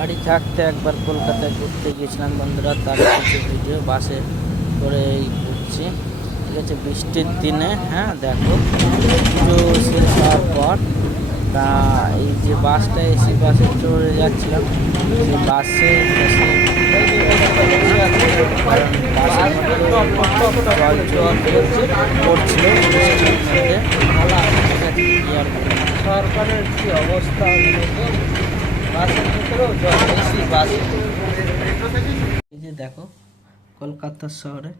বাড়ি থাকতে একবার কলকাতায় ঘুরতে গিয়েছিলাম বন্ধুরা, তার কিছু ভিডিও বাসে করে ঘুরছি। ঠিক আছে, বৃষ্টির দিনে। হ্যাঁ দেখো, পুজো শেষ হওয়ার পর তা এই যে বাসটা এসি বাসে চড়ে যাচ্ছিলাম, সেই বাসে কারণ বাসের পড়ছিল বৃষ্টির মধ্যে। সরকারের কি অবস্থা, বাসের ভিতরেও জল, এসি বাস। এই যে দেখো, কলকাতা শহরে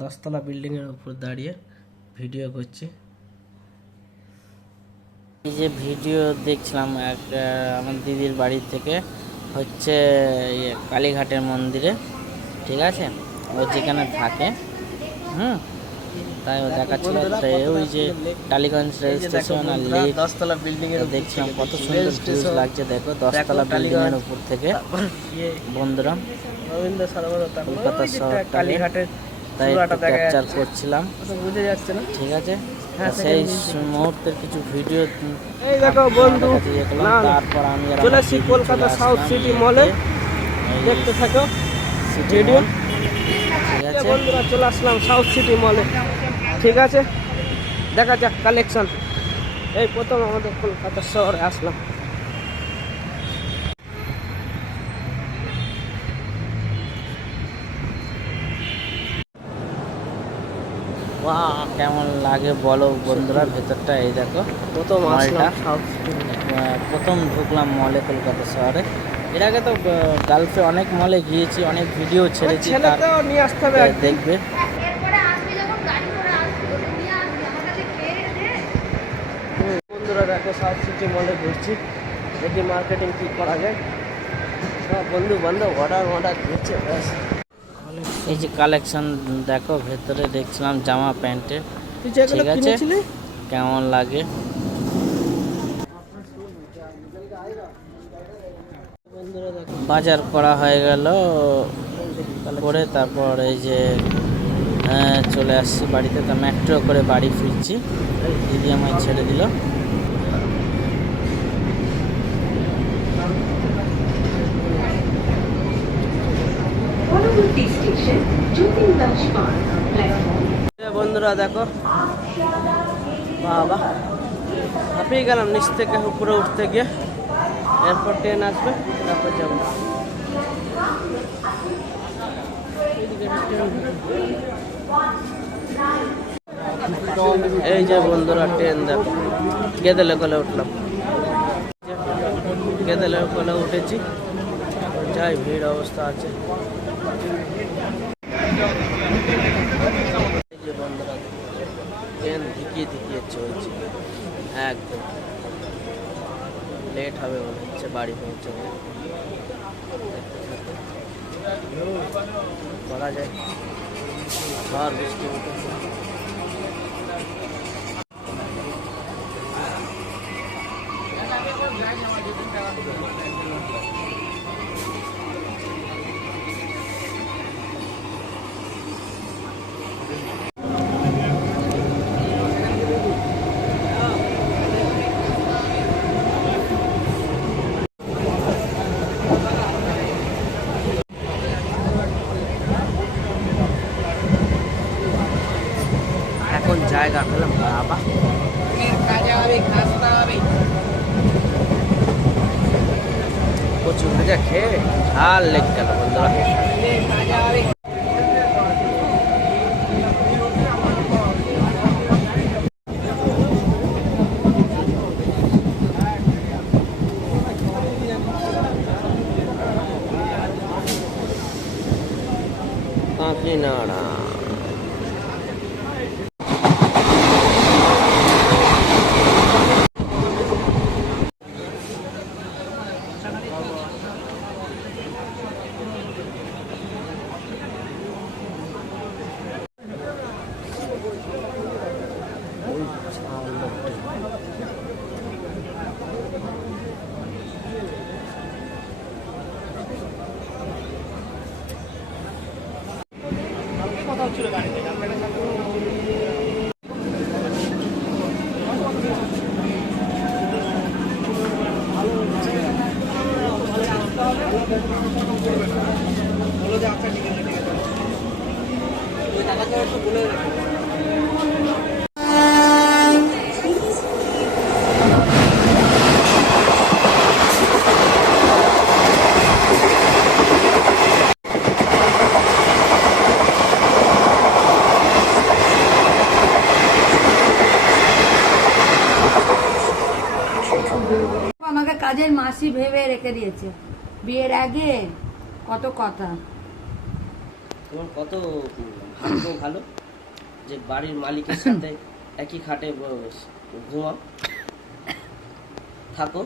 10তলা বিল্ডিংয়ের উপর দাঁড়িয়ে ভিডিও করছি। এই যে ভিডিও দেখছিলাম আমার দিদির বাড়ি থেকে, হচ্ছে কালীঘাটের মন্দিরে। ঠিক আছে, ও যেখানে থাকে, তাই ও দেখাচ্ছিল। ওই যে টালিগঞ্জ রেল স্টেশন আর লেক, 10তলা বিল্ডিং এর দেখছিলাম কত সুন্দর ভিউজ লাগছে। দেখো 10তলা বিল্ডিং এর উপর থেকে বন্ধুরা কলকাতা শহর কালীঘাটের, তাই ক্যাপচার করছিলাম, বুঝে যাচ্ছে না। ঠিক আছে, সেই মুহূর্তের কিছু ভিডিও এই দেখো বন্ধু। তারপর আমি চলে আসি কলকাতা সাউথ সিটি মলে, দেখতে থাকো ভিডিও। ঠিক আছে বন্ধুরা, চলে আসলাম সাউথ সিটি মলে। ঠিক আছে, দেখা যাক কালেকশন। এই প্রথম আমাদের কলকাতা শহরে আসলাম। কেমন লাগে বলো বন্ধুরা ভেতরটা। এই দেখো, প্রথম ঢুকলাম মলে কলকাতা শহরে। এর আগে তো গালফে অনেক মলে গিয়েছি, অনেক ভিডিও ছেড়েছি, নিয়ে আসতে হবে, দেখবে। বন্ধুরা দেখো, সাউথ সিটি মলে ঘুরছি, দেখি মার্কেটিং কি করা যায়। সব বন্ধু বান্ধব অর্ডার দিচ্ছে। এই যে কালেকশন দেখো, ভেতরে দেখছিলাম জামা প্যান্টের। ঠিক আছে, কেমন লাগে বাজার করা হয়ে গেল করে, তারপর এই যে চলে আসছি বাড়িতে। তা মেট্রো করে বাড়ি ফিরছি, দিদি আমায় ছেড়ে দিল। বন্ধুরা দেখো, বাবা হাঁপিয়ে গেলাম নিচ থেকে উপরে উঠতে গিয়ে। এরপর ট্রেন আসবে, তারপর যাবো। এই যে বন্ধুরা ট্রেন দেখো, গেদে লোকালে উঠলাম, গেদে লোকালে উঠেছি। যাই ভিড় অবস্থা আছে। এই যে বন্ধুরা ট্রেন ধিকিয়ে চলছে, একদম লেট হবে মনে হচ্ছে বাড়ি পৌঁছাবে। বলা যায় ঝড় বৃষ্টি উঠেছে। এখন জায়গা পেলাম, বাবা কচু ভাজা খেয়ে ঝাল লেগে গেল বন্ধুরা। কাকিনাড়া আমাকে কাজের মাসি ভেবে রেখে দিয়েছে বিয়ের আগে কত কথা। তোমার কত ভাগ্য ভালো যে বাড়ির মালিকের সাথে একই খাটে ঘুমাও থাকো।